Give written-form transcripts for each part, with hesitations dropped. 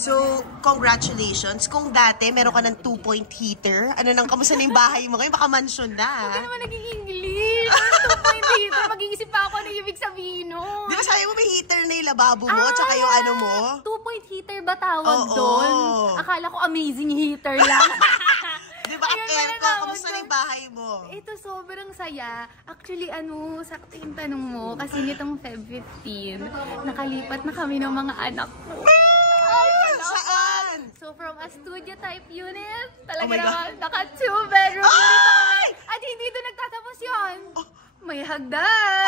So, congratulations. Kung dati, meron ka ng 2-point heater, kamusta na yung bahay mo? Ngayon, baka mansion na. Huwag ka naman naging English. 2-point heater. Mag-iisip pa ako na ibig sabihin nun. Di ba sabi mo may heater na yung lababo mo, tsaka yung ano mo? 2-point heater ba tawag doon? Akala ko amazing heater lang. Di ba, aircon? Kamusta na yung bahay mo? Ito, sobrang saya. Actually, sakto yung tanong mo. Kasi nitong Feb 15, nakalipat na kami ng mga anak ko. Saan? So, from a studio type unit, talaga naman, naka 2-bedroom unit kami. At hindi doon nagtatapos yun. May hagdan.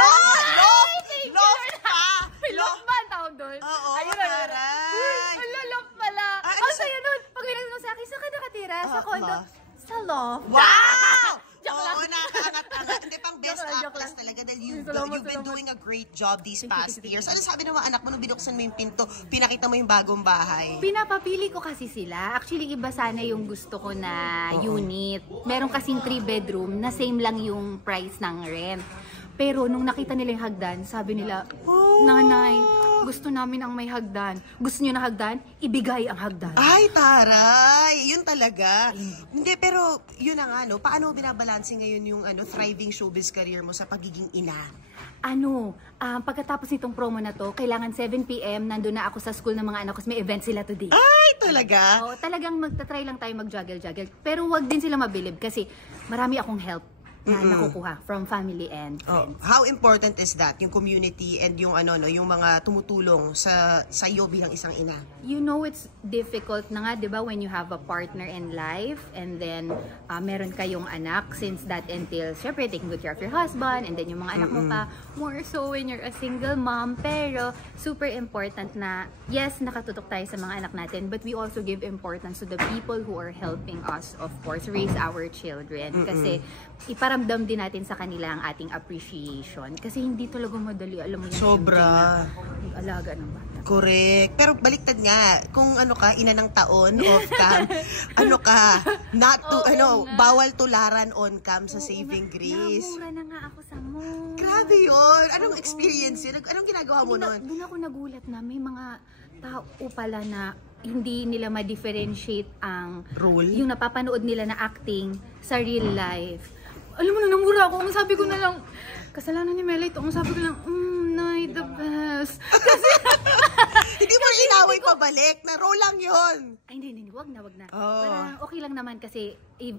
Loft pa! May loft ba ang tawag doon? Oo, ayun, taray. Loft pala. Ang saya nun. Pag pinagsasabi mo sa akin, saan ka nakatira? Sa condo? Sa loft. Wow! Joke lang. Oo, nakaangat-angat. Hindi, pang best actress talaga dahil you've been doing a great job these past years. Ano sabi ng mga anak mo nung binuksan mo yung pinto, pinakita mo yung bagong bahay? Pinapapili ko kasi sila. Actually, iba sana yung gusto ko na unit. Meron kasing 3-bedroom na same lang yung price ng rent. Pero nung nakita nila yung hagdan, sabi nila, Nanay, gusto namin ang may hagdan. Gusto nyo na hagdan? Ibigay ang hagdan. Ay, taray! Yun talaga. Hindi, pero yun na nga, paano mo binabalansin ngayon yung thriving showbiz career mo sa pagiging ina? Pagkatapos nitong promo na to, kailangan 7 PM, nandun na ako sa school ng mga anak ko. May event sila today. Ay, talaga? Oo, talagang magta-try lang tayo mag-juggle-juggle. Pero wag din sila mabilib kasi marami akong help na nakukuha from family and friends. How important is that? Yung community and yung yung mga tumutulong sa iyo bilang isang ina? You know, it's difficult na nga, 'di ba, when you have a partner in life and then meron kayong anak, since that entails syempre taking good care of your husband and then yung mga anak mo pa, more so when you're a single mom. Pero super important na yes, nakatutok tayo sa mga anak natin, but we also give importance to the people who are helping us, of course, raise our children. Kasi iparamdam din natin sa kanila ang ating appreciation. Kasi hindi talaga madali, alam mo yan. Sobra. Alaga ng bata. Correct. Pero baliktad nga, kung ina ng taon, off cam, bawal tularan on cam sa Saving Grace. Namura na nga ako sa mo. Grabe yun. Anong experience yun? Anong ginagawa mo nun? Doon ako nagulat na may mga tao pala na hindi nila ma-differentiate ang role, yung napapanood nila na acting sa real life. Alam mo na, namura ako. Ang sabi ko na lang, kasalanan ni Mela ito. Ang sabi ko lang, Nay, the best. Kasi, hindi mo inaway pabalik. Na role lang yun. Ay, hindi. Wag na. Parang okay lang naman kasi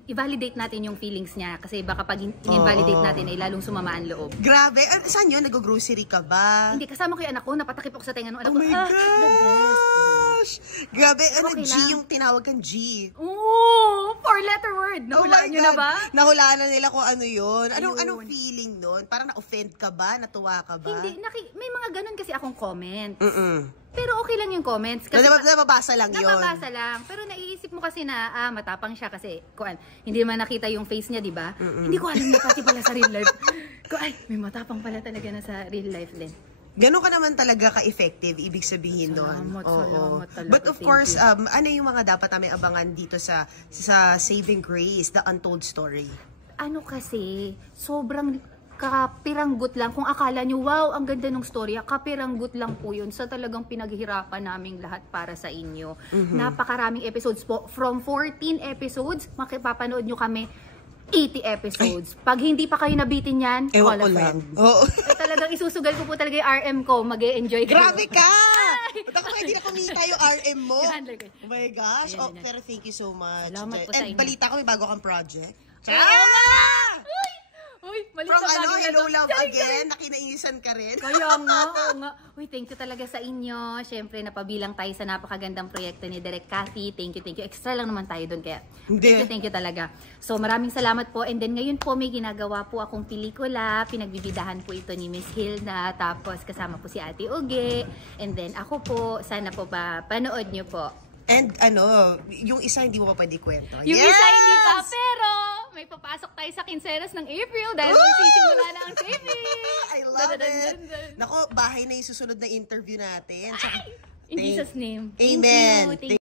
i-validate natin yung feelings niya. Kasi baka pag in-validate natin ay lalong sumama ang loob. Grabe. Saan yun? Nag-grocery ka ba? Hindi. Kasama ko yung anak ko. Napatakip ako sa tenga ng anak ko. Oh my gosh! Grabe. Okay G yung tinawag kang G. Oo! 4-letter word. Nahulaan nyo na ba? Nahulaan na nila kung ano yun. Anong feeling nun? Parang na-offend ka ba? Natuwa ka ba? Hindi. May mga ganun kasi akong comments. Pero okay lang yung comments. Kasi nababasa lang yun. Nababasa lang. Pero naiisip mo kasi na, matapang siya kasi, hindi naman nakita yung face niya, di ba? Hindi ko alam na pati pala sa real life. May matapang pala talaga na sa real life din. Gano'n ka naman talaga ka-effective, ibig sabihin doon. Salamat talaga. But of course, ano yung mga dapat namin abangan dito sa Saving Grace, The Untold Story? Kasi, sobrang kapiranggut lang. Kung akala nyo, wow, ang ganda ng storya, kapiranggut lang po yun sa talagang pinaghihirapan naming lahat para sa inyo. Napakaraming episodes po. From 14 episodes, makipapanood nyo kami 80 episodes. Pag hindi pa kayo nabitin yan, call a friend. Talagang isusugal ko po talaga yung RM ko. Mag-e-enjoy kayo. Grabe ka! Ba't ako hindi na kumita yung RM mo? Oh my gosh. Pero thank you so much. Salamat po sa inyo. And balita ko, may bago kang project. Uy, from Hello Love Again, nakinaisan ka rin. Kaya nga. Uy, thank you talaga sa inyo. Siyempre, napabilang tayo sa napakagandang proyekto ni Direk Cathy. Thank you. Extra lang naman tayo doon. Kaya, thank you talaga. So, maraming salamat po. And then, ngayon po, may ginagawa po akong pelikula. Pinagbibidahan po ito ni Miss Hilda. Tapos, kasama po si Ate Uge. And then, ako po, sana po panood nyo po. And yung isa hindi mo pa pwede kwento. Yung isa hindi pa, pero may papasok tayo sa Quincenas ng April dahil magsisimula na ang TV. I love it. Nako, bahay na yung susunod na interview natin. In Jesus' name. Amen. Thank you.